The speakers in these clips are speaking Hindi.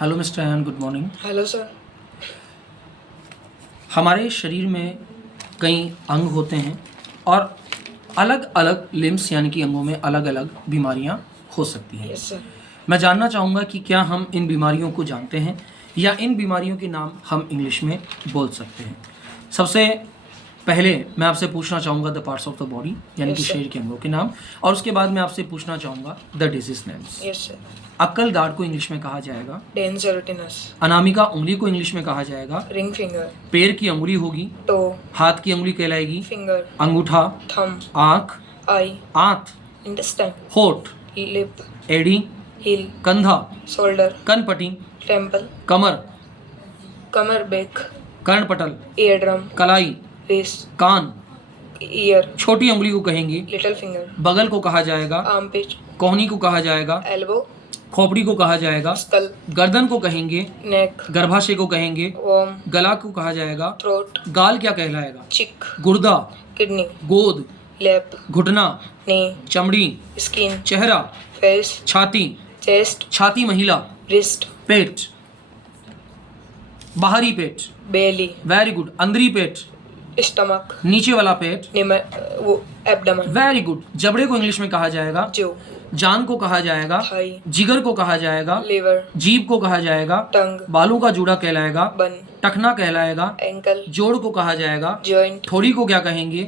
Hello mister Ayaan, good morning. Hello sir. हमारे शरीर में कई अंग होते हैं और अलग अलग लिम्स यानी कि अंगों में अलग अलग बीमारियां हो सकती हैं। Yes sir. मैं जानना चाहूँगा कि क्या हम इन बीमारियों को जानते हैं या इन बीमारियों के नाम हम इंग्लिश में बोल सकते हैं। सबसे पहले मैं आपसे पूछना चाहूँगा the parts of the body यानी कि Yes, sir. शरीर के अंगों के नाम, और उसके बाद मैं आपसे पूछना चाहूँगा the disease names. Yes sir. अक्ल दाढ़ को इंग्लिश में कहा जाएगा, डेंजरटिनस। अनामिका उंगली को इंग्लिश में कहा जाएगा, रिंग फिंगर। पैर की अंगुली होगी, टो। हाथ की अंगुली कहलाएगी, फिंगर। अंगूठा, थम। आँख, आई। आंत, इंटेस्टाइन। होठ, लिप। एड़ी, हील। कंधा, शोल्डर। कनपटी, टेम्पल। कमर, कमर। बैक। कर्णपटल, ईयर ड्रम। कलाई, रिस्ट। कान, ईयर। छोटी अंगुली को कहेंगे, लिटिल फिंगर। बगल को कहा जाएगा, आर्मपिट। कोहनी को कहा जाएगा, एल्बो। खोपड़ी को कहा जाएगा, स्कल। गर्दन को कहेंगे, नेक। गर्भाशय को कहेंगे, वॉर्म। गला को कहा जाएगा, थ्रोट। गाल क्या कहलाएगा, चिक। गुर्दा, किडनी। गोद, लैप। घुटना, नी। चमड़ी, स्किन। चेहरा, फेस। छाती, चेस्ट। छाती महिला, रिस्ट। पेट, बाहरी पेट, बेली। वेरी गुड, अंदरी पेट, स्टमक। नीचे वाला पेट, वो एब्डमन। Very good. जबड़े को इंग्लिश में कहा जाएगा, जो। जान को कहा जाएगा, थाई। जिगर को कहा जाएगा, लिवर। जीभ को कहा जाएगा, टंग। बालों का जूड़ा कहलाएगा, बन। टखना कहलाएगा, एंकल। जोड़ को कहा जाएगा, जॉइंट। ठोड़ी को क्या कहेंगे,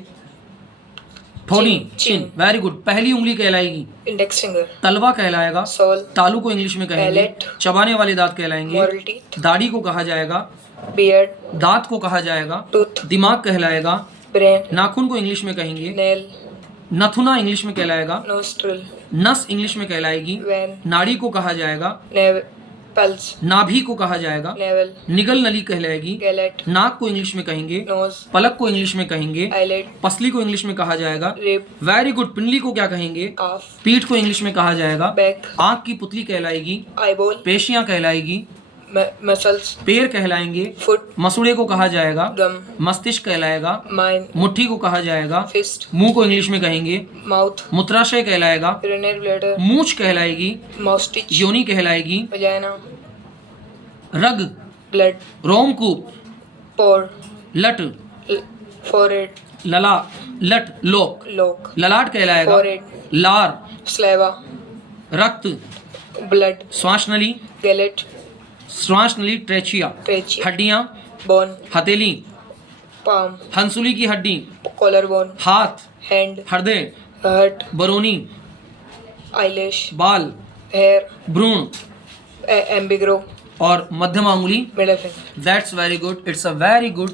ठोड़ी, चिन, चिन। Very good. पहली उंगली कहलाएगी, इंडेक्स फिंगर। तलवा कहलाएगा, सोल। तालू को इंग्लिश में कहेंगे, पैलेट। चबाने वाले दांत कहलाएंगे, मॉरल टीथ। दाढ़ी को कहा जाएगा, बियर्ड। दांत को कहा जाएगा, टूथ। दिमाग कहलाएगा, ब्रेन। नाखून को इंग्लिश में कहेंगे, नेल। नथुना इंग्लिश में कहलाएगा, नोस्ट्रल। नस इंग्लिश में कहलाएगी, वैन। नाड़ी को कहा जाएगा, पल्स। नाभि को कहा जाएगा, नेवल। निगल नली कहलाएगी, गैलेट। नाक को इंग्लिश में कहेंगे, नोज। पलक को इंग्लिश में कहेंगे, आईलेट। पसली को इंग्लिश में कहा जाएगा, रिब। Very good. पिंडली को क्या कहेंगे, काफ। पीठ को इंग्लिश में कहा जाएगा, बैक। आंख की पुतली कहलाएगी, आईबॉल। पेशियां कहलाएगी, मसल्स। पैर कहलाएंगे, फुट। मसूड़े को कहा जाएगा, गम। मस्तिष्क कहलाएगा, माइंड। मुट्ठी को कहा जाएगा, फिस्ट। मुंह को इंग्लिश में कहेंगे, माउथ। मूत्राशय कहलाएगा, यूरिनरी ब्लैडर। मूंछ कहलाएगी, माउस्टिच। योनि कहलाएगी, वजाइना। रग, ब्लड। रोमकूप, पोर। लट, फोरहेड। लला, लट, लोक, लोक। ललाट कहलाएगा, फोरहेड। लार, स्लेवा। रक्त, ब्लड। श्वास नली, गैलेट। श्वास नली, ट्रेचिया, ट्रेचिया। हड्डियां, बोन। हथेली, पाम। हंसुली की हड्डी, कॉलर बोन। हाथ, हैंड। हृदय, हर्ट। बरोनी, आईलैश। बाल, हेयर। भ्रूण एम्बिग्रो। और मध्यमा अंगुली। Middle finger. That's very good, it's a very good